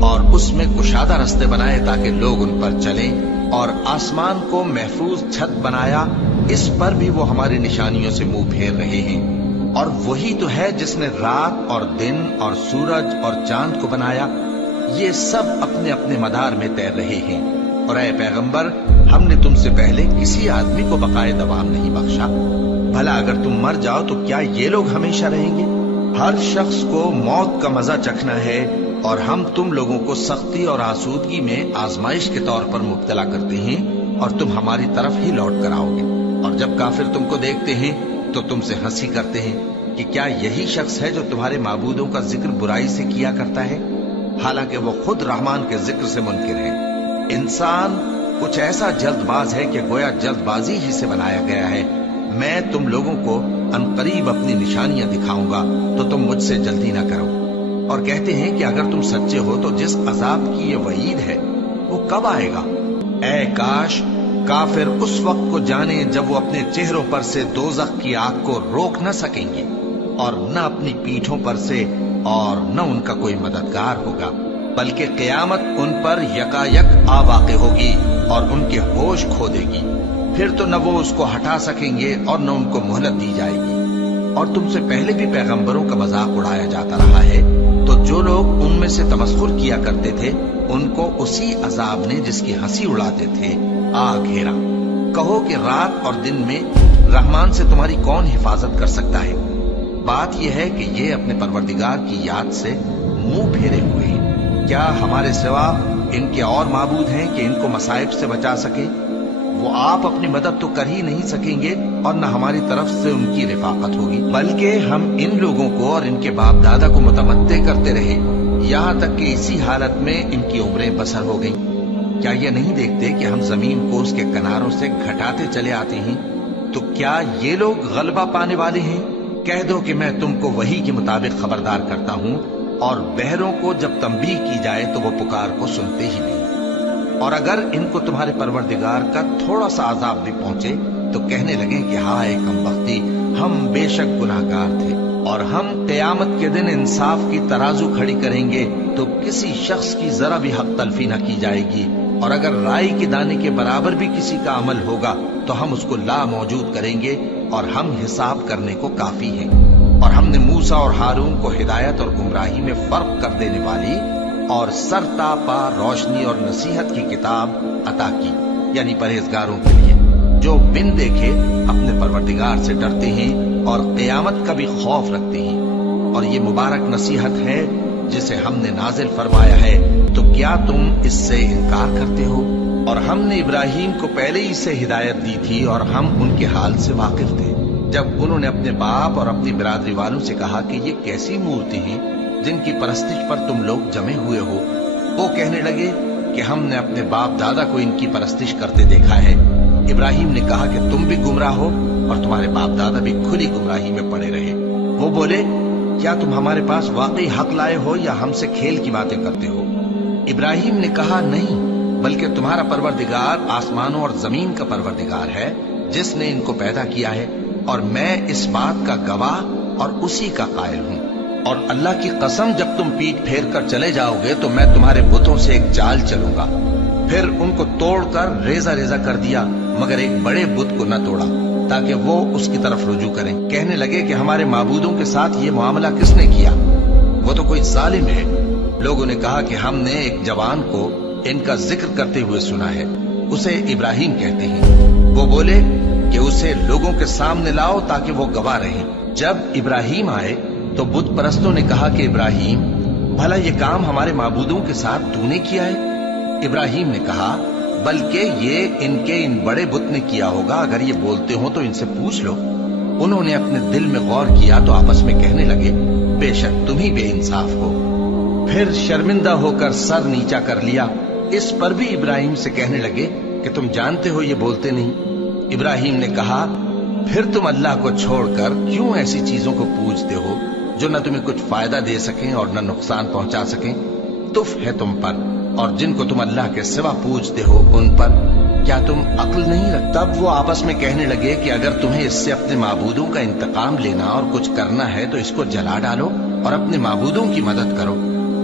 اور اس میں کشادہ رستے بنائے تاکہ لوگ ان پر چلیں، اور آسمان کو محفوظ چھت بنایا، اس پر بھی وہ ہماری نشانیوں سے منہ پھیر رہے ہیں۔ اور وہی تو ہے جس نے رات اور دن اور سورج اور چاند کو بنایا، یہ سب اپنے اپنے مدار میں تیر رہے ہیں۔ اور اے پیغمبر، ہم نے تم سے پہلے کسی آدمی کو بقائے دوام نہیں بخشا، بھلا اگر تم مر جاؤ تو کیا یہ لوگ ہمیشہ رہیں گے؟ ہر شخص کو موت کا مزہ چکھنا ہے، اور ہم تم لوگوں کو سختی اور آسودگی میں آزمائش کے طور پر مبتلا کرتے ہیں، اور تم ہماری طرف ہی لوٹ کر آؤ گے۔ اور جب کافر تم کو دیکھتے ہیں تو تم سے ہنسی کرتے ہیں کہ کیا یہی شخص ہے جو تمہارے معبودوں کا ذکر برائی سے کیا کرتا ہے، حالانکہ وہ خود رحمان کے ذکر سے منکر ہے۔ انسان کچھ ایسا جلد باز ہے کہ گویا جلد بازی ہی سے بنایا گیا ہے۔ میں تم لوگوں کو عنقریب اپنی نشانیاں دکھاؤں گا تو تم مجھ سے جلدی نہ کرو۔ اور کہتے ہیں کہ اگر تم سچے ہو تو جس عذاب کی یہ وعید ہے وہ کب آئے گا؟ اے کاش کافر اس وقت کو جانے جب وہ اپنے چہروں پر سے دوزخ کی آگ کو روک نہ سکیں گے، اور نہ اپنی پیٹھوں پر سے، اور نہ ان کا کوئی مددگار ہوگا، بلکہ قیامت ان پر یکایک آ واقع ہوگی اور ان کے ہوش کھو دے گی۔ پھر تو نہ وہ اس کو ہٹا سکیں گے اور نہ ان کو مہلت دی جائے گی۔ اور تم سے پہلے بھی پیغمبروں کا مذاق اڑایا جاتا رہا ہے، تو جو لوگ ان میں سے تمسخر کیا کرتے تھے ان کو اسی عذاب نے جس کی ہنسی اڑاتے تھے آ گھیرا۔ کہو کہ رات اور دن میں رحمان سے تمہاری کون حفاظت کر سکتا ہے؟ بات یہ ہے کہ یہ اپنے پروردگار کی یاد سے منہ پھیرے ہوئے ہیں۔ کیا ہمارے سوا ان کے اور معبود ہیں کہ ان کو مصائب سے بچا سکے؟ وہ آپ اپنی مدد تو کر ہی نہیں سکیں گے، اور نہ ہماری طرف سے ان کی رفاقت ہوگی، بلکہ ہم ان لوگوں کو اور ان کے باپ دادا کو متمتع کرتے رہے، یہاں تک کہ اسی حالت میں ان کی عمریں بسر ہو گئیں۔ کیا یہ نہیں دیکھتے کہ ہم زمین کو اس کے کناروں سے گھٹاتے چلے آتے ہیں؟ تو کیا یہ لوگ غلبہ پانے والے ہیں؟ کہہ دو کہ میں تم کو وحی کے مطابق خبردار کرتا ہوں، اور بہروں کو جب تنبیہ کی جائے تو وہ پکار کو سنتے ہی نہیں۔ اور اگر ان کو تمہارے پروردگار کا تھوڑا سا عذاب بھی پہنچے تو کہنے لگیں کہ ہائے کمبختی، ہم بے شک گناہگار تھے۔ اور ہم قیامت کے دن انصاف کی ترازو کھڑی کریں گے تو کسی شخص کی ذرا بھی حق تلفی نہ کی جائے گی، اور اگر رائی کے دانے کے برابر بھی کسی کا عمل ہوگا تو ہم اس کو لا موجود کریں گے، اور ہم حساب کرنے کو کافی ہیں۔ اور ہم نے موسیٰ اور ہارون کو ہدایت اور گمراہی میں فرق کر دینے والی اور سر تا پا روشنی اور نصیحت کی کتاب عطا کی، یعنی پرہیزگاروں کے لیے جو بن دیکھے اپنے پروردگار سے ڈرتے ہیں اور قیامت کا بھی خوف رکھتے ہیں۔ اور یہ مبارک نصیحت ہے جسے ہم نے نازل فرمایا ہے، تو کیا تم اس سے انکار کرتے ہو؟ اور ہم نے ابراہیم کو پہلے ہی سے ہدایت دی تھی، اور ہم ان کے حال سے واقف تھے جب انہوں نے اپنے باپ اور اپنی برادری والوں سے کہا کہ یہ کیسی مورتی ہیں جن کی پرستش پر تم لوگ جمے ہوئے ہو۔ وہ کہنے لگے کہ ہم نے اپنے باپ دادا کو ان کی پرستش کرتے دیکھا ہے۔ ابراہیم نے کہا کہ تم بھی گمراہ ہو اور تمہارے باپ دادا بھی کھلی گمراہی میں پڑے رہے۔ وہ بولے کیا تم ہمارے پاس واقعی حق لائے ہو یا ہم سے کھیل کی باتیں کرتے ہو؟ ابراہیم نے کہا نہیں، بلکہ تمہارا پروردگار آسمانوں اور زمین کا پروردگار ہے جس نے ان کو پیدا کیا ہے، اور میں اس بات کا گواہ اور اسی کا قائل ہوں۔ اور اللہ کی قسم جب تم پیٹ پھیر کر چلے جاؤ گے تو میں تمہارے بتوں سے ایک چال چلوں گا۔ پھر ان کو توڑ کر ریزہ ریزہ کر دیا، مگر ایک بڑے بت کو نہ توڑا تاکہ وہ اس کی طرف رجوع کریں۔ کہنے لگے کہ ہمارے معبودوں کے ساتھ یہ معاملہ کس نے کیا؟ وہ تو کوئی ظالم ہے۔ لوگوں نے کہا کہ ہم نے ایک جوان کو ان کا ذکر کرتے ہوئے سنا ہے، اسے ابراہیم کہتے ہیں۔ وہ بولے کہ اسے لوگوں کے سامنے لاؤ تاکہ وہ گواہ رہیں۔ جب ابراہیم آئے تو بت پرستوں نے کہا کہ ابراہیم، بھلا یہ کام ہمارے معبودوں کے ساتھ تو نے کیا ہے؟ ابراہیم نے کہا بلکہ یہ ان بڑے بت نے کیا ہوگا، اگر یہ بولتے ہو تو ان سے پوچھ لو۔ انہوں نے اپنے دل میں غور کیا تو آپس میں کہنے لگے بے شک تم ہی بے انصاف ہو۔ پھر شرمندہ ہو کر سر نیچا کر لیا۔ اس پر بھی ابراہیم سے کہنے لگے کہ تم جانتے ہو یہ بولتے نہیں۔ ابراہیم نے کہا پھر تم اللہ کو چھوڑ کر کیوں ایسی چیزوں کو پوجتے ہو جو نہ تمہیں کچھ فائدہ دے سکیں اور نہ نقصان پہنچا سکیں؟ تف ہے تم پر اور جن کو تم اللہ کے سوا پوجتے ہو ان پر، کیا تم عقل نہیں رکھتے؟ تب وہ آپس میں کہنے لگے کہ اگر تمہیں اس سے اپنے معبودوں کا انتقام لینا اور کچھ کرنا ہے تو اس کو جلا ڈالو اور اپنے معبودوں کی مدد کرو۔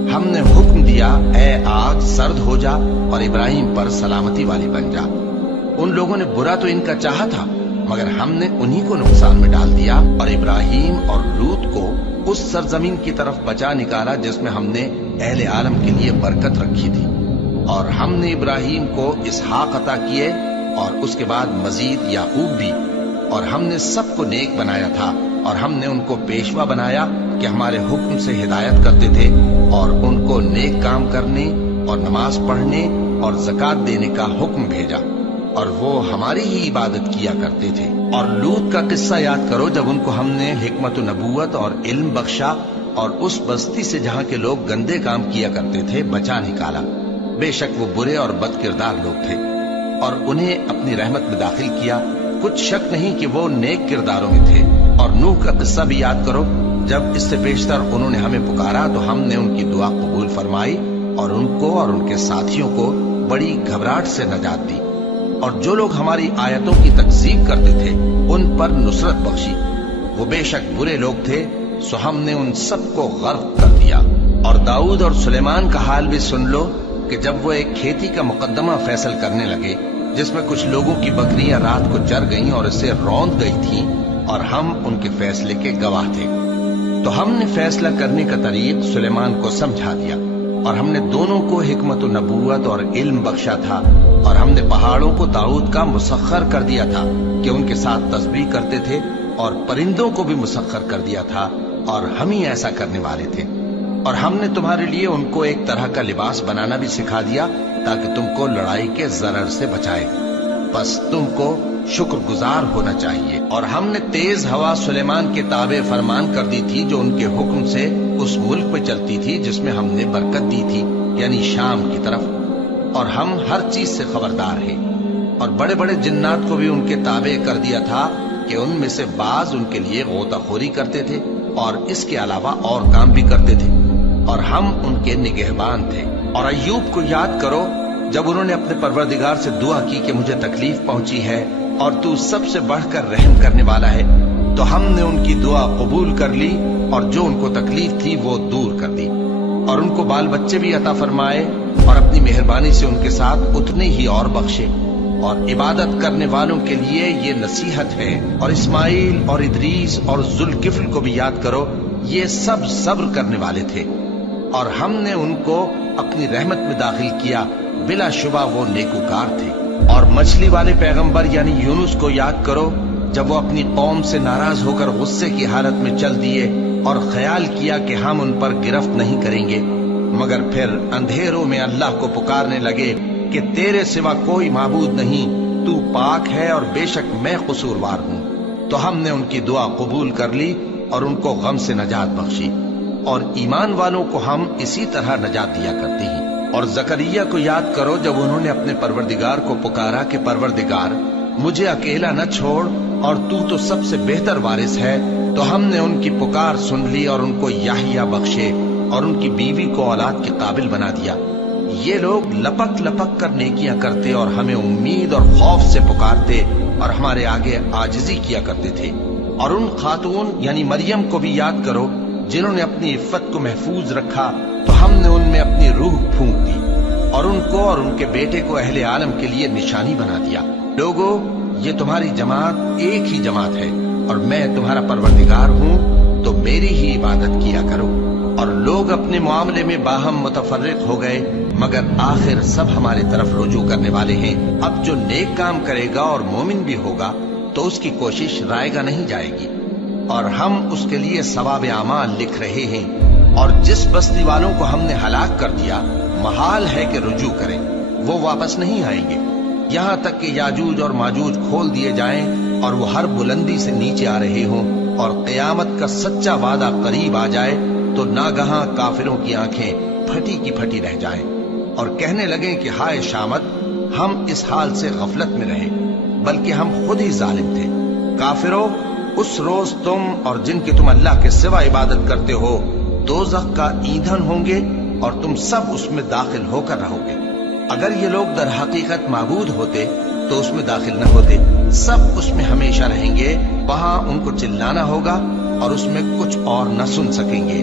ہم نے حکم دیا اے آگ سرد ہو جا اور ابراہیم پر سلامتی والی بن جا۔ ان لوگوں نے برا تو ان کا چاہا تھا، مگر ہم نے انہی کو نقصان میں ڈال دیا اور ابراہیم اور لوط کو اس سرزمین کی طرف بچا نکالا جس میں ہم نے اہل عالم کے لیے برکت رکھی تھی۔ اور ہم نے ابراہیم کو اسحاق عطا کیے اور اس کے بعد مزید یعقوب بھی، اور ہم نے سب کو نیک بنایا تھا، اور ہم نے ان کو پیشوا بنایا کہ ہمارے حکم سے ہدایت کرتے تھے، اور ان کو نیک کام کرنے اور نماز پڑھنے اور زکوٰۃ دینے کا حکم بھیجا، اور وہ ہماری ہی عبادت کیا کرتے تھے۔ اور لوط کا قصہ یاد کرو جب ان کو ہم نے حکمت و نبوت اور علم بخشا اور اس بستی سے جہاں کے لوگ گندے کام کیا کرتے تھے بچا نکالا۔ بے شک وہ برے اور بد کردار لوگ تھے، اور انہیں اپنی رحمت میں داخل کیا، کچھ شک نہیں کہ وہ نیک کرداروں میں تھے۔ اور نوح کا قصہ بھی یاد کرو جب اس سے بیشتر انہوں نے ہمیں پکارا تو ہم نے ان کی دعا قبول فرمائی اور ان کو اور ان کے ساتھیوں کو بڑی گھبراہٹ سے نجات دی، اور جو لوگ ہماری آیتوں کی تکذیب کرتے تھے ان پر نصرت بخشی۔ وہ بے شک برے لوگ تھے، سو ہم نے ان سب کو غرق کر دیا۔ اور داؤد اور سلیمان کا حال بھی سن لو کہ جب وہ ایک کھیتی کا مقدمہ فیصل کرنے لگے جس میں کچھ لوگوں کی بکریاں رات کو چر گئیں اور اسے روند گئی تھیں، اور ہم ان کے فیصلے کے گواہ تھے، تو ہم نے فیصلہ کرنے کا طریق سلیمان کو سمجھا دیا، اور ہم نے دونوں کو حکمت و نبوت اور علم بخشا تھا، اور ہم نے پہاڑوں کو داؤد کا مسخر کر دیا تھا کہ ان کے ساتھ تسبیح کرتے تھے، اور پرندوں کو بھی مسخر کر دیا تھا، اور ہم ہی ایسا کرنے والے تھے۔ اور ہم نے تمہارے لیے ان کو ایک طرح کا لباس بنانا بھی سکھا دیا تاکہ تم کو لڑائی کے ضرر سے بچائے، بس تم کو شکر گزار ہونا چاہیے۔ اور ہم نے تیز ہوا سلیمان کے تابع فرمان کر دی تھی جو ان کے حکم سے اس ملک پہ چلتی تھی جس میں ہم نے برکت دی تھی، یعنی شام کی طرف، اور ہم ہر چیز سے خبردار ہیں۔ اور بڑے بڑے جنات کو بھی ان کے تابع کر دیا تھا کہ ان میں سے بعض ان کے لیے غوطہ خوری کرتے تھے اور اس کے علاوہ اور کام بھی کرتے تھے، اور ہم ان کے نگہبان تھے۔ اور ایوب کو یاد کرو جب انہوں نے اپنے پروردگار سے دعا کی کہ مجھے تکلیف پہنچی ہے اور تو سب سے بڑھ کر رحم کرنے والا ہے، تو ہم نے ان کی دعا قبول کر لی اور جو ان کو تکلیف تھی وہ دور کر دی، اور ان کو بال بچے بھی عطا فرمائے، اور اپنی مہربانی سے ان کے ساتھ اتنے ہی اور بخشے۔ اور عبادت کرنے والوں کے لیے یہ نصیحت ہے۔ اور اسماعیل اور ادریس اور ذوالکفل کو بھی یاد کرو، یہ سب صبر کرنے والے تھے، اور ہم نے ان کو اپنی رحمت میں داخل کیا، بلا شبہ وہ نیکوکار تھے۔ اور مچھلی والے پیغمبر یعنی یونس کو یاد کرو جب وہ اپنی قوم سے ناراض ہو کر غصے کی حالت میں چل دیے اور خیال کیا کہ ہم ان پر گرفت نہیں کریں گے، مگر پھر اندھیروں میں اللہ کو پکارنے لگے کہ تیرے سوا کوئی معبود نہیں، تو پاک ہے اور بے شک میں قصوروار ہوں، تو ہم نے ان کی دعا قبول کر لی اور ان کو غم سے نجات بخشی، اور ایمان والوں کو ہم اسی طرح نجات دیا کرتے ہیں۔ اور زکریا کو یاد کرو جب انہوں نے اپنے پروردگار کو پکارا کہ پروردگار مجھے اکیلا نہ چھوڑ اور تو سب سے بہتر وارث ہے، تو ہم نے ان کی پکار سن لی اور ان کو یحییٰ بخشے اور ان کی بیوی کو اولاد کے قابل بنا دیا۔ یہ لوگ لپک لپک کر نیکیاں کرتے اور ہمیں امید اور خوف سے پکارتے اور ہمارے آگے عاجزی کیا کرتے تھے۔ اور ان خاتون یعنی مریم کو بھی یاد کرو جنہوں نے اپنی عفت کو محفوظ رکھا، تو ہم نے ان میں اپنی روح پھونک دی اور ان کو اور ان کے بیٹے کو اہل عالم کے لیے نشانی بنا دیا۔ لوگو، یہ تمہاری جماعت ایک ہی جماعت ہے اور میں تمہارا پروردگار ہوں، تو میری ہی عبادت کیا کرو۔ اور لوگ اپنے معاملے میں باہم متفرق ہو گئے، مگر آخر سب ہمارے طرف رجوع کرنے والے ہیں۔ اب جو نیک کام کرے گا اور مومن بھی ہوگا تو اس کی کوشش رائے گا نہیں جائے گی، اور ہم اس کے لیے ثواب اعمال لکھ رہے ہیں۔ اور جس بستی والوں کو ہم نے ہلاک کر دیا، محال ہے کہ رجوع کریں، وہ واپس نہیں آئیں گے، یہاں تک کہ یاجوج اور ماجوج کھول دیے جائیں اور وہ ہر بلندی سے نیچے آ رہے ہوں، اور قیامت کا سچا وعدہ قریب آ جائے تو ناگہاں کافروں کی آنکھیں پھٹی کی پھٹی رہ جائیں اور کہنے لگیں کہ ہائے شامت، ہم اس حال سے غفلت میں رہے، بلکہ ہم خود ہی ظالم تھے۔ کافروں، اس روز تم اور جن کی تم اللہ کے سوا عبادت کرتے ہو دوزخ کا ایندھن ہوں گے اور تم سب اس میں داخل ہو کر رہو گے۔ اگر یہ لوگ در حقیقت معبود ہوتے تو اس میں داخل نہ ہوتے، سب اس میں ہمیشہ رہیں گے، وہاں ان کو چلانا ہوگا اور اس میں کچھ اور نہ سن سکیں گے۔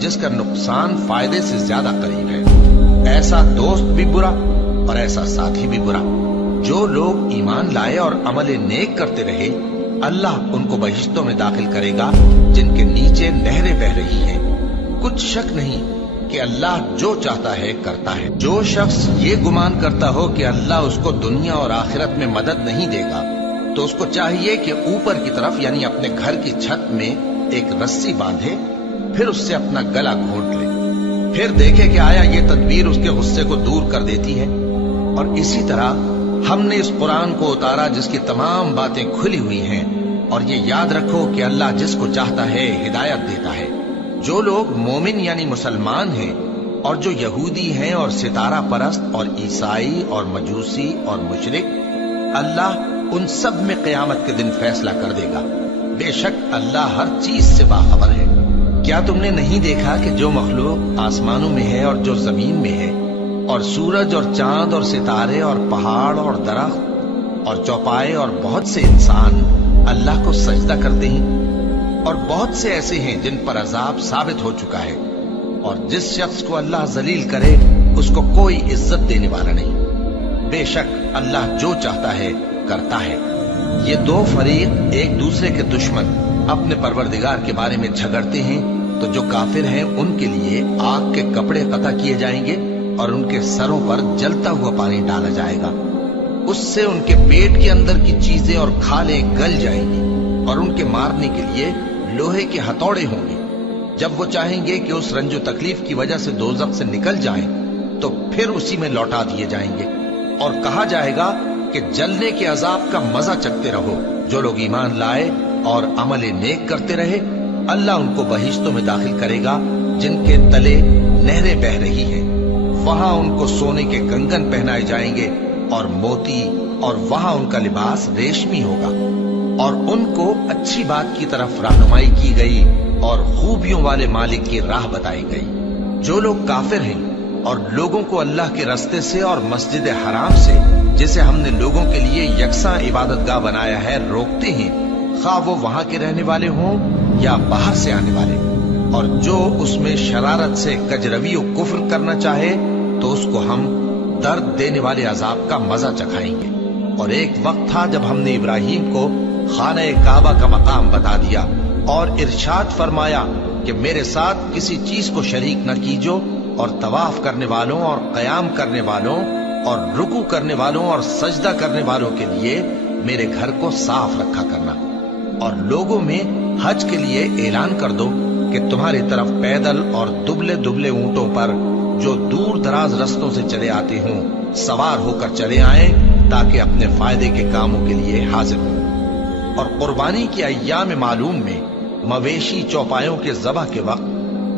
جس کا نقصان فائدے سے زیادہ قریب ہے۔ ایسا دوست بھی برا اور ایسا ساتھی بھی برا۔ جو لوگ ایمان لائے اور عمل نیک کرتے رہے، اللہ ان کو بہشتوں میں داخل کرے گا جن کے نیچے نہریں بہ رہی ہیں۔ کچھ شک نہیں کہ اللہ جو چاہتا ہے کرتا ہے۔ جو شخص یہ گمان کرتا ہو کہ اللہ اس کو دنیا اور آخرت میں مدد نہیں دے گا، تو اس کو چاہیے کہ اوپر کی طرف یعنی اپنے گھر کی چھت میں ایک رسی باندھے، پھر اس سے اپنا گلا گھونٹ لے، پھر دیکھے کہ آیا یہ تدبیر اس کے غصے کو دور کر دیتی ہے۔ اور اسی طرح ہم نے اس قرآن کو اتارا جس کی تمام باتیں کھلی ہوئی ہیں، اور یہ یاد رکھو کہ اللہ جس کو چاہتا ہے ہدایت دیتا ہے۔ جو لوگ مومن یعنی مسلمان ہیں اور جو یہودی ہیں اور ستارہ پرست اور عیسائی اور مجوسی اور مشرک، اللہ ان سب میں قیامت کے دن فیصلہ کر دے گا۔ بے شک اللہ ہر چیز سے باخبر ہے۔ کیا تم نے نہیں دیکھا کہ جو مخلوق آسمانوں میں ہے اور جو زمین میں ہے، اور سورج اور چاند اور ستارے اور پہاڑ اور درخت اور چوپائے اور بہت سے انسان اللہ کو سجدہ کرتے ہیں، اور بہت سے ایسے ہیں جن پر عذاب ثابت ہو چکا ہے، اور جس شخص کو اللہ ذلیل کرے اس کو کوئی عزت دینے والا نہیں۔ بے شک اللہ جو چاہتا ہے کرتا ہے۔ یہ دو فریق ایک دوسرے کے دشمن اپنے پروردگار کے بارے میں جھگڑتے ہیں، تو جو کافر ہیں ان کے لیے آگ کے کپڑے قطع کیے جائیں گے اور ان کے سروں پر جلتا ہوا پانی ڈالا جائے گا۔ اس سے ان کے پیٹ کے اندر کی چیزیں اور کھالیں گل جائیں گی، اور ان کے مارنے کے لیے لوہے کے ہتھوڑے ہوں گے۔ جب وہ چاہیں گے کہ اس رنج و تکلیف کی وجہ سے دوزخ سے نکل جائیں تو پھر اسی میں لوٹا دیے جائیں گے، اور کہا جائے گا کہ جلنے کے عذاب کا مزہ چکھتے رہو۔ جو لوگ ایمان لائے اور عمل نیک کرتے رہے، اللہ ان کو بہشتوں میں داخل کرے گا جن کے تلے نہریں بہ رہی ہیں۔ وہاں ان کو سونے کے کنگن پہنائے جائیں گے اور موتی، اور وہاں ان کا لباس ریشمی ہوگا، اور ان کو اچھی بات کی طرف رہنمائی کی گئی اور خوبیوں والے مالک کی راہ بتائی گئی۔ جو لوگ کافر ہیں اور لوگوں کو اللہ کے رستے سے اور مسجد حرام سے، جسے ہم نے لوگوں کے لیے یکساں عبادت گاہ بنایا ہے، روکتے ہیں، خواہ وہ وہاں کے رہنے والے ہوں یا باہر سے آنے والے، اور جو اس میں شرارت سے کجروی و کفر کرنا چاہے تو اس کو ہم درد دینے والے عذاب کا مزہ چکھائیں گے۔ اور ایک وقت تھا جب ہم نے ابراہیم کو خانہ کعبہ کا مقام بتا دیا اور ارشاد فرمایا کہ میرے ساتھ کسی چیز کو شریک نہ کیجو، اور طواف کرنے والوں اور قیام کرنے والوں اور رکوع کرنے والوں اور سجدہ کرنے والوں کے لیے میرے گھر کو صاف رکھا کرنا۔ اور لوگوں میں حج کے لیے اعلان کر دو کہ تمہاری طرف پیدل اور دبلے دبلے اونٹوں پر جو دور دراز رستوں سے چلے آتے ہوں سوار ہو کر چلے آئیں، تاکہ اپنے فائدے کے کاموں کے لیے حاضر ہوں۔ اور قربانی کی ایام معلوم میں مویشی چوپایوں کے ذبح کے وقت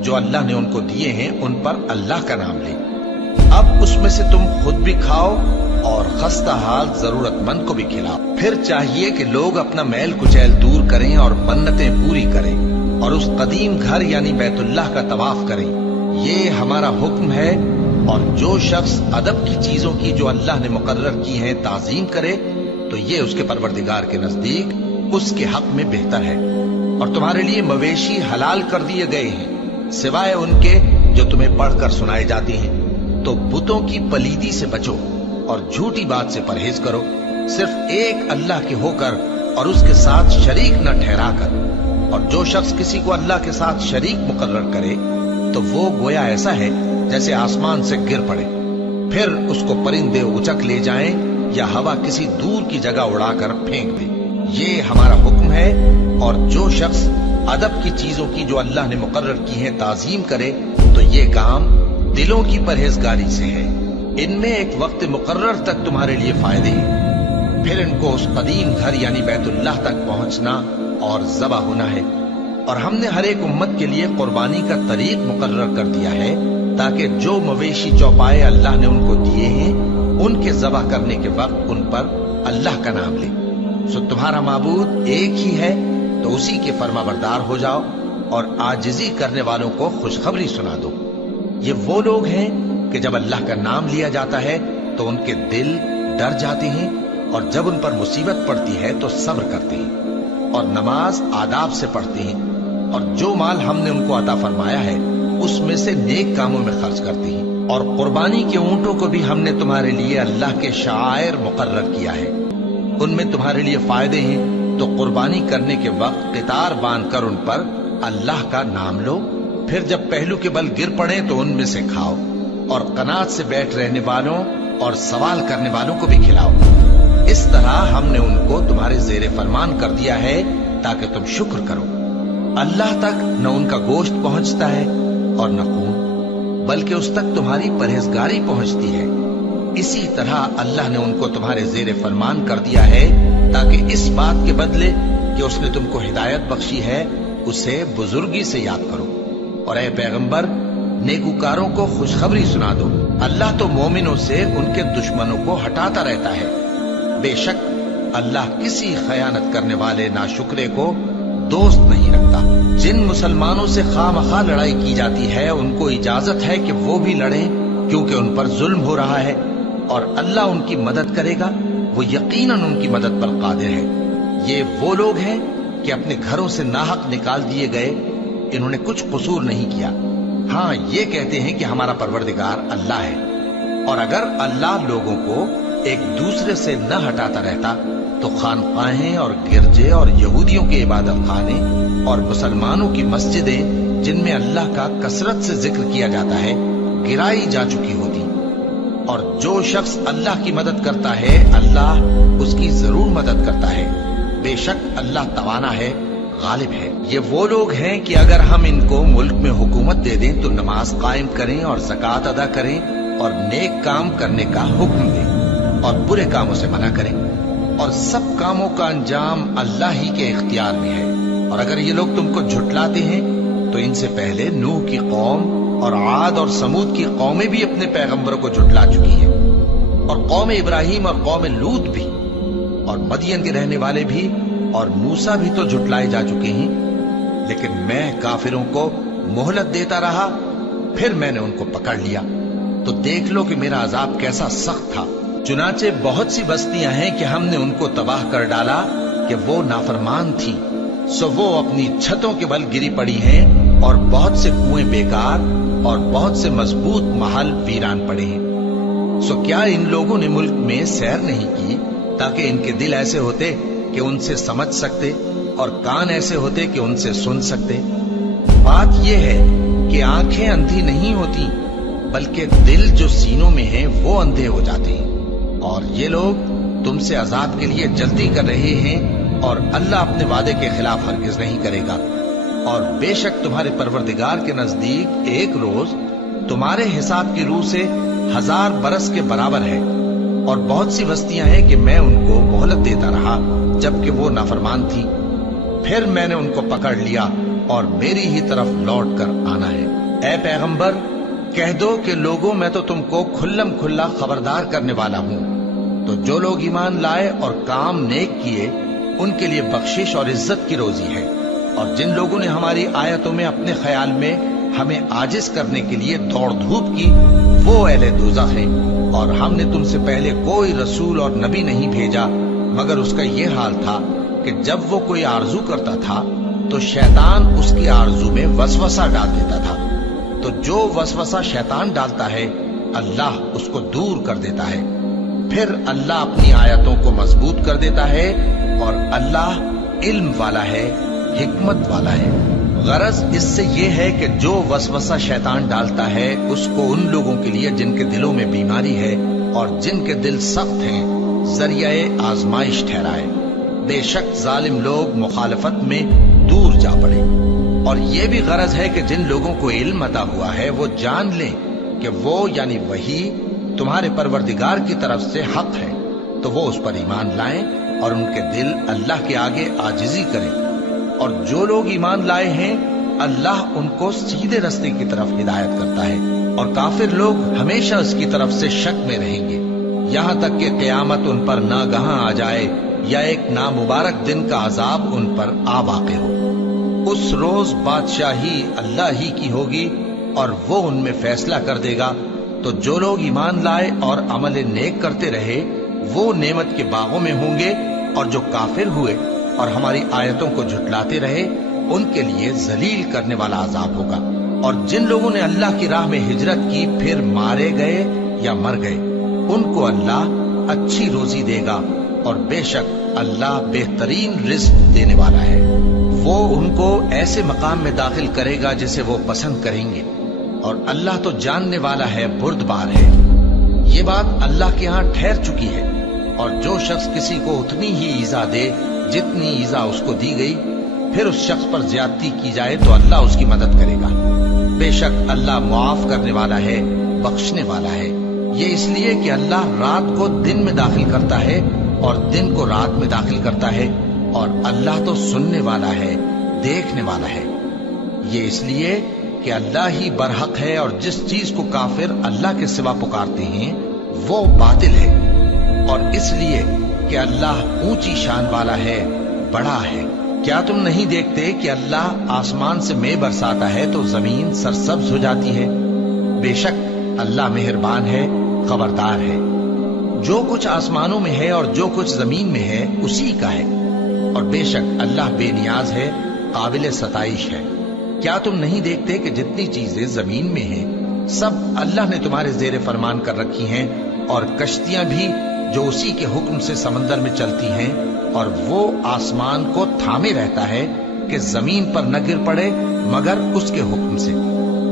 جو اللہ نے ان کو دیے ہیں ان پر اللہ کا نام لے۔ اب اس میں سے تم خود بھی کھاؤ اور خستہ حال ضرورت مند کو بھی کھلاؤ۔ پھر چاہیے کہ لوگ اپنا میل کچیل دور کریں اور منتیں پوری کریں، اور اس قدیم گھر یعنی بیت اللہ کا طواف کریں۔ یہ ہمارا حکم ہے، اور جو شخص ادب کی چیزوں کی جو اللہ نے مقرر کی ہیں تعظیم کرے تو یہ اس کے پروردگار کے نزدیک اس کے حق میں بہتر ہے۔ اور تمہارے لیے مویشی حلال کر دیے گئے ہیں سوائے ان کے جو تمہیں پڑھ کر سنائے جاتے ہیں۔ تو بتوں کی پلیدی سے بچو اور جھوٹی بات سے پرہیز کرو، صرف ایک اللہ کے ہو کر اور اس کے ساتھ شریک نہ ٹھہرا کر۔ اور جو شخص کسی کو اللہ کے ساتھ شریک مقرر کرے تو وہ گویا ایسا ہے جیسے آسمان سے گر پڑے، پھر اس کو پرندے اچک لے جائیں یا ہوا کسی دور کی جگہ اڑا کر پھینک دے۔ یہ ہمارا حکم ہے۔ اور جو شخص ادب کی چیزوں کی جو اللہ نے مقرر کی ہیں تعظیم کرے تو یہ کام دلوں کی پرہیزگاری سے ہے۔ ان میں ایک وقت مقرر تک تمہارے لیے فائدے ہیں، پھر ان کو اس قدیم گھر یعنی بیت اللہ تک پہنچنا اور ذبح ہونا ہے۔ اور ہم نے ہر ایک امت کے لیے قربانی کا طریق مقرر کر دیا ہے، تاکہ جو مویشی چوپائے اللہ نے ان کو دیے ہیں ان کے ذبح کرنے کے وقت ان پر اللہ کا نام لے۔ سو تمہارا معبود ایک ہی ہے، تو اسی کے فرما بردار ہو جاؤ اور عاجزی کرنے والوں کو خوشخبری سنا دو۔ یہ وہ لوگ ہیں کہ جب اللہ کا نام لیا جاتا ہے تو ان کے دل ڈر جاتے ہیں، اور جب ان پر مصیبت پڑتی ہے تو صبر کرتے ہیں اور نماز آداب سے پڑھتے ہیں۔ اور جو مال ہم نے ان کو عطا فرمایا ہے اس میں سے نیک کاموں میں خرچ کرتی ہیں، اور قربانی کے اونٹوں کو بھی ہم نے تمہارے لیے اللہ کے شعائر مقرر کیا ہے، ان میں تمہارے لیے فائدے ہیں، تو قربانی کرنے کے وقت قطار باندھ کر ان پر اللہ کا نام لو، پھر جب پہلو کے بل گر پڑے تو ان میں سے کھاؤ، اور قناعت سے بیٹھ رہنے والوں اور سوال کرنے والوں کو بھی کھلاؤ۔ اس طرح ہم نے ان کو تمہارے زیر فرمان کر دیا ہے تاکہ تم شکر کرو۔ اللہ تک نہ ان کا گوشت پہنچتا ہے اور نہ خون، بلکہ اس تک تمہاری پرہیزگاری پہنچتی ہے۔ اسی طرح اللہ نے ان کو تمہارے زیر فرمان کر دیا ہے تاکہ اس بات کے بدلے کہ اس نے تم کو ہدایت بخشی ہے اسے بزرگی سے یاد کرو۔ اور اے پیغمبر، نیکوکاروں کو خوشخبری سنا دو، اللہ تو مومنوں سے ان کے دشمنوں کو ہٹاتا رہتا ہے۔ بے شک اللہ کسی خیانت کرنے والے ناشکرے کو دوست نہیں رکھتا۔ جن مسلمانوں سے خواہ مخواہ لڑائی کی جاتی ہے ان کو اجازت ہے کہ وہ بھی لڑیں، کیونکہ ان پر ظلم ہو رہا ہے، اور اللہ ان کی مدد کرے گا، وہ یقیناً ان کی مدد پر قادر ہے۔ یہ وہ لوگ ہیں کہ اپنے گھروں سے ناحق نکال دیے گئے، انہوں نے کچھ قصور نہیں کیا، ہاں یہ کہتے ہیں کہ ہمارا پروردگار اللہ ہے۔ اور اگر اللہ لوگوں کو ایک دوسرے سے نہ ہٹاتا رہتا تو خانقاہیں اور گرجے اور یہودیوں کے عبادت خانے اور مسلمانوں کی مسجدیں جن میں اللہ کا کثرت سے ذکر کیا جاتا ہے گرائی جا چکی ہوتی۔ اور جو شخص اللہ کی مدد کرتا ہے اللہ اس کی ضرور مدد کرتا ہے، بے شک اللہ توانا ہے، غالب ہے۔ یہ وہ لوگ ہیں کہ اگر ہم ان کو ملک میں حکومت دے دیں تو نماز قائم کریں اور زکوٰۃ ادا کریں اور نیک کام کرنے کا حکم دیں اور برے کاموں سے منع کریں، اور سب کاموں کا انجام اللہ ہی کے اختیار میں ہے۔ اور اگر یہ لوگ تم کو جھٹلاتے ہیں تو ان سے پہلے نوح کی قوم اور عاد اور سمود کی قومیں بھی اپنے پیغمبروں کو جھٹلا چکی ہیں، اور قوم ابراہیم اور قوم لوط بھی، اور مدین کے رہنے والے بھی، اور موسیٰ بھی تو جھٹلائے جا چکے ہیں۔ لیکن میں کافروں کو مہلت دیتا رہا، پھر میں نے ان کو پکڑ لیا، تو دیکھ لو کہ میرا عذاب کیسا سخت تھا۔ چنانچہ بہت سی بستیاں ہیں کہ ہم نے ان کو تباہ کر ڈالا کہ وہ نافرمان تھی، سو وہ اپنی چھتوں کے بل گری پڑی ہیں، اور بہت سے کنویں بیکار اور بہت سے مضبوط محل ویران پڑے ہیں۔ سو کیا ان لوگوں نے ملک میں سیر نہیں کی تاکہ ان کے دل ایسے ہوتے کہ ان سے سمجھ سکتے اور کان ایسے ہوتے کہ ان سے سن سکتے؟ بات یہ ہے کہ آنکھیں اندھی نہیں ہوتی، بلکہ دل جو سینوں میں ہیں وہ اندھے ہو جاتے ہیں۔ اور یہ لوگ تم سے عذاب کے لیے جلدی کر رہے ہیں، اور اللہ اپنے وعدے کے خلاف ہرگز نہیں کرے گا۔ اور بے شک تمہارے پروردگار کے نزدیک ایک روز تمہارے حساب کی روح سے 1000 برس کے برابر ہے۔ اور بہت سی بستیاں ہیں کہ میں ان کو مہلت دیتا رہا جبکہ وہ نافرمان تھی، پھر میں نے ان کو پکڑ لیا اور میری ہی طرف لوٹ کر آنا ہے۔ اے پیغمبر، کہہ دو کہ لوگوں میں تو تم کو کھلم کھلا خبردار کرنے والا ہوں، تو جو لوگ ایمان لائے اور کام نیک کیے ان کے لیے بخشش اور عزت کی روزی ہے، اور جن لوگوں نے ہماری آیتوں میں اپنے خیال میں ہمیں عاجز کرنے کے لیے دوڑ دھوپ کی وہ اہل دوزخ ہیں۔ اور ہم نے تم سے پہلے کوئی رسول اور نبی نہیں بھیجا مگر اس کا یہ حال تھا کہ جب وہ کوئی آرزو کرتا تھا تو شیطان اس کی آرزو میں وسوسہ ڈال دیتا تھا، تو جو وسوسہ شیطان ڈالتا ہے اللہ اس کو دور کر دیتا ہے، پھر اللہ اپنی آیتوں کو مضبوط کر دیتا ہے، اور اللہ علم والا ہے، حکمت والا ہے۔ غرض اس سے یہ ہے کہ جو وسوسہ شیطان ڈالتا ہے اس کو ان لوگوں کے لیے جن کے دلوں میں بیماری ہے اور جن کے دل سخت ہیں ذریعہ آزمائش ٹھہرائے۔ بے شک ظالم لوگ مخالفت میں دور جا پڑے۔ اور یہ بھی غرض ہے کہ جن لوگوں کو علم عطا ہوا ہے وہ جان لیں کہ وہ یعنی وحی تمہارے پروردگار کی طرف سے حق ہے، تو وہ اس پر ایمان لائیں اور ان کے دل اللہ کے آگے عاجزی کریں۔ اور جو لوگ ایمان لائے ہیں اللہ ان کو سیدھے رستے کی طرف ہدایت کرتا ہے، اور کافر لوگ ہمیشہ اس کی طرف سے شک میں رہیں گے یہاں تک کہ قیامت ان پر ناگہاں آ جائے یا ایک نامبارک دن کا عذاب ان پر آ واقع ہو۔ اس روز بادشاہی اللہ ہی کی ہوگی اور وہ ان میں فیصلہ کر دے گا، تو جو لوگ ایمان لائے اور عمل نیک کرتے رہے وہ نعمت کے باغوں میں ہوں گے، اور جو کافر ہوئے اور ہماری آیتوں کو جھٹلاتے رہے ان کے لیے ذلیل کرنے والا عذاب ہوگا۔ اور جن لوگوں نے اللہ کی راہ میں ہجرت کی پھر مارے گئے یا مر گئے ان کو اللہ اچھی روزی دے گا، اور بے شک اللہ بہترین رزق دینے والا ہے۔ وہ ان کو ایسے مقام میں داخل کرے گا جسے وہ پسند کریں گے، اور اللہ تو جاننے والا ہے، بردبار ہے۔ یہ بات اللہ کے ہاں ٹھہر چکی ہے، اور جو شخص کسی کو اتنی ہی ایذا دے جتنی ایذا اس کو دی گئی، پھر اس شخص پر زیادتی کی جائے تو اللہ اس کی مدد کرے گا۔ بے شک اللہ معاف کرنے والا ہے، بخشنے والا ہے۔ یہ اس لیے کہ اللہ رات کو دن میں داخل کرتا ہے اور دن کو رات میں داخل کرتا ہے، اور اللہ تو سننے والا ہے، دیکھنے والا ہے۔ یہ اس لیے کہ اللہ ہی برحق ہے، اور جس چیز کو کافر اللہ کے سوا پکارتے ہیں وہ باطل ہے، اور اس لیے کہ اللہ اونچی شان والا ہے، بڑا ہے۔ کیا تم نہیں دیکھتے کہ اللہ آسمان سے مے برساتا ہے تو زمین سرسبز ہو جاتی ہے؟ بے شک اللہ مہربان ہے، خبردار ہے۔ جو کچھ آسمانوں میں ہے اور جو کچھ زمین میں ہے اسی کا ہے، اور بے شک اللہ بے نیاز ہے، قابل ستائش ہے۔ کیا تم نہیں دیکھتے کہ جتنی چیزیں زمین میں ہیں سب اللہ نے تمہارے زیر فرمان کر رکھی ہیں، اور کشتیاں بھی جو اسی کے حکم سے سمندر میں چلتی ہیں، اور وہ آسمان کو تھامے رہتا ہے کہ زمین پر نہ گر پڑے مگر اس کے حکم سے۔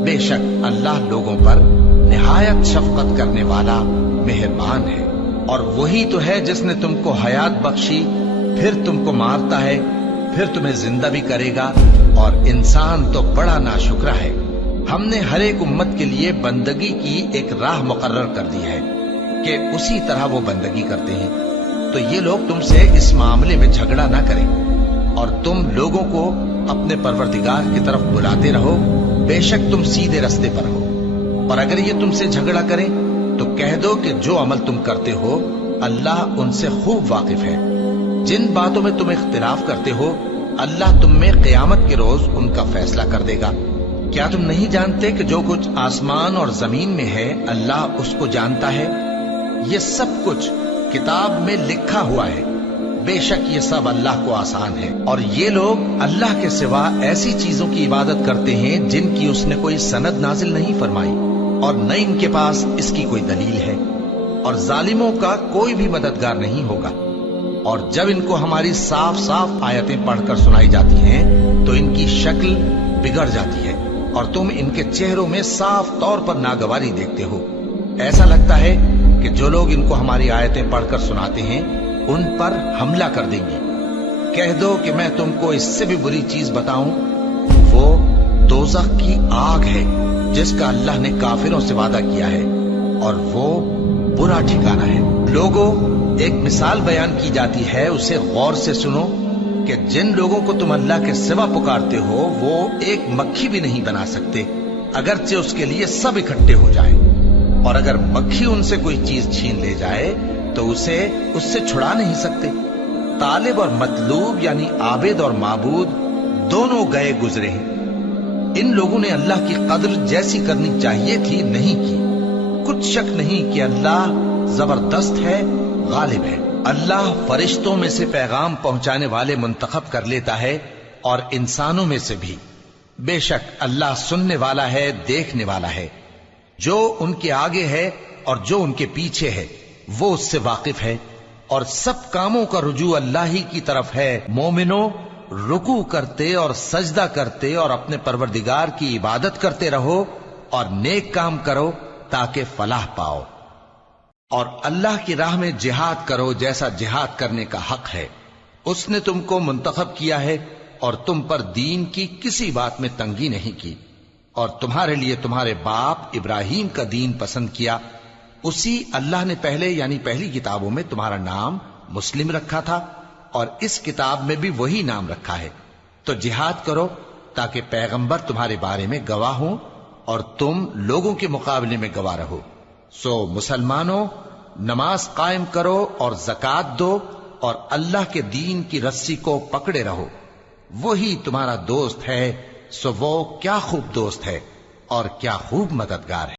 بے شک اللہ لوگوں پر نہایت شفقت کرنے والا مہربان ہے۔ اور وہی تو ہے جس نے تم کو حیات بخشی، پھر تم کو مارتا ہے، پھر تمہیں زندہ بھی کرے گا، اور انسان تو بڑا ناشکرا ہے۔ ہم نے ہر ایک امت کے لیے بندگی کی ایک راہ مقرر کر دی ہے کہ اسی طرح وہ بندگی کرتے ہیں، تو یہ لوگ تم سے اس معاملے میں جھگڑا نہ کریں، اور تم لوگوں کو اپنے پروردگار کی طرف بلاتے رہو، بے شک تم سیدھے رستے پر ہو۔ اور اگر یہ تم سے جھگڑا کریں تو کہہ دو کہ جو عمل تم کرتے ہو اللہ ان سے خوب واقف ہے۔ جن باتوں میں تم اختلاف کرتے ہو اللہ تم میں قیامت کے روز ان کا فیصلہ کر دے گا۔ کیا تم نہیں جانتے کہ جو کچھ آسمان اور زمین میں ہے اللہ اس کو جانتا ہے؟ یہ سب کچھ کتاب میں لکھا ہوا ہے۔ بے شک یہ سب اللہ کو آسان ہے۔ اور یہ لوگ اللہ کے سوا ایسی چیزوں کی عبادت کرتے ہیں جن کی اس نے کوئی سند نازل نہیں فرمائی، اور نہ ان کے پاس اس کی کوئی دلیل ہے، اور ظالموں کا کوئی بھی مددگار نہیں ہوگا۔ اور جب ان کو ہماری صاف صاف آیتیں پڑھ کر سنائی جاتی ہیں تو ان کی شکل بگڑ جاتی ہے، اور تم ان کے چہروں میں صاف طور پر ناگواری دیکھتے ہو۔ ایسا لگتا ہے کہ جو لوگ ان کو ہماری آیتیں پڑھ کر سناتے ہیں ان پر حملہ کر دیں گے۔ کہہ دو کہ میں تم کو اس سے بھی بری چیز بتاؤں، وہ دوزخ کی آگ ہے جس کا اللہ نے کافروں سے وعدہ کیا ہے، اور وہ برا ٹھکانہ ہے۔ لوگوں، ایک مثال بیان کی جاتی ہے، اسے غور سے سنو کہ جن لوگوں کو تم اللہ کے سوا پکارتے ہو وہ ایک مکھی بھی نہیں بنا سکتے اگرچہ اس کے لیے سب اکٹھے ہو جائیں، اور اگر مکھی ان سے کوئی چیز چھین لے جائے تو اسے اس سے چھڑا نہیں سکتے۔ طالب اور مطلوب یعنی عابد اور معبود دونوں گئے گزرے ہیں۔ ان لوگوں نے اللہ کی قدر جیسی کرنی چاہیے تھی نہیں کی۔ کچھ شک نہیں کہ اللہ زبردست ہے، غالب ہے۔ اللہ فرشتوں میں سے پیغام پہنچانے والے منتخب کر لیتا ہے اور انسانوں میں سے بھی۔ بے شک اللہ سننے والا ہے، دیکھنے والا ہے۔ جو ان کے آگے ہے اور جو ان کے پیچھے ہے وہ اس سے واقف ہے، اور سب کاموں کا رجوع اللہ ہی کی طرف ہے۔ مومنوں، رکوع کرتے اور سجدہ کرتے اور اپنے پروردگار کی عبادت کرتے رہو اور نیک کام کرو تاکہ فلاح پاؤ، اور اللہ کی راہ میں جہاد کرو جیسا جہاد کرنے کا حق ہے۔ اس نے تم کو منتخب کیا ہے اور تم پر دین کی کسی بات میں تنگی نہیں کی، اور تمہارے لیے تمہارے باپ ابراہیم کا دین پسند کیا۔ اسی اللہ نے پہلے یعنی پہلی کتابوں میں تمہارا نام مسلم رکھا تھا، اور اس کتاب میں بھی وہی نام رکھا ہے۔ تو جہاد کرو تاکہ پیغمبر تمہارے بارے میں گواہ ہوں اور تم لوگوں کے مقابلے میں گواہ رہو۔ سو مسلمانوں، نماز قائم کرو اور زکوٰۃ دو اور اللہ کے دین کی رسی کو پکڑے رہو، وہی تمہارا دوست ہے۔ سو وہ کیا خوب دوست ہے اور کیا خوب مددگار ہے۔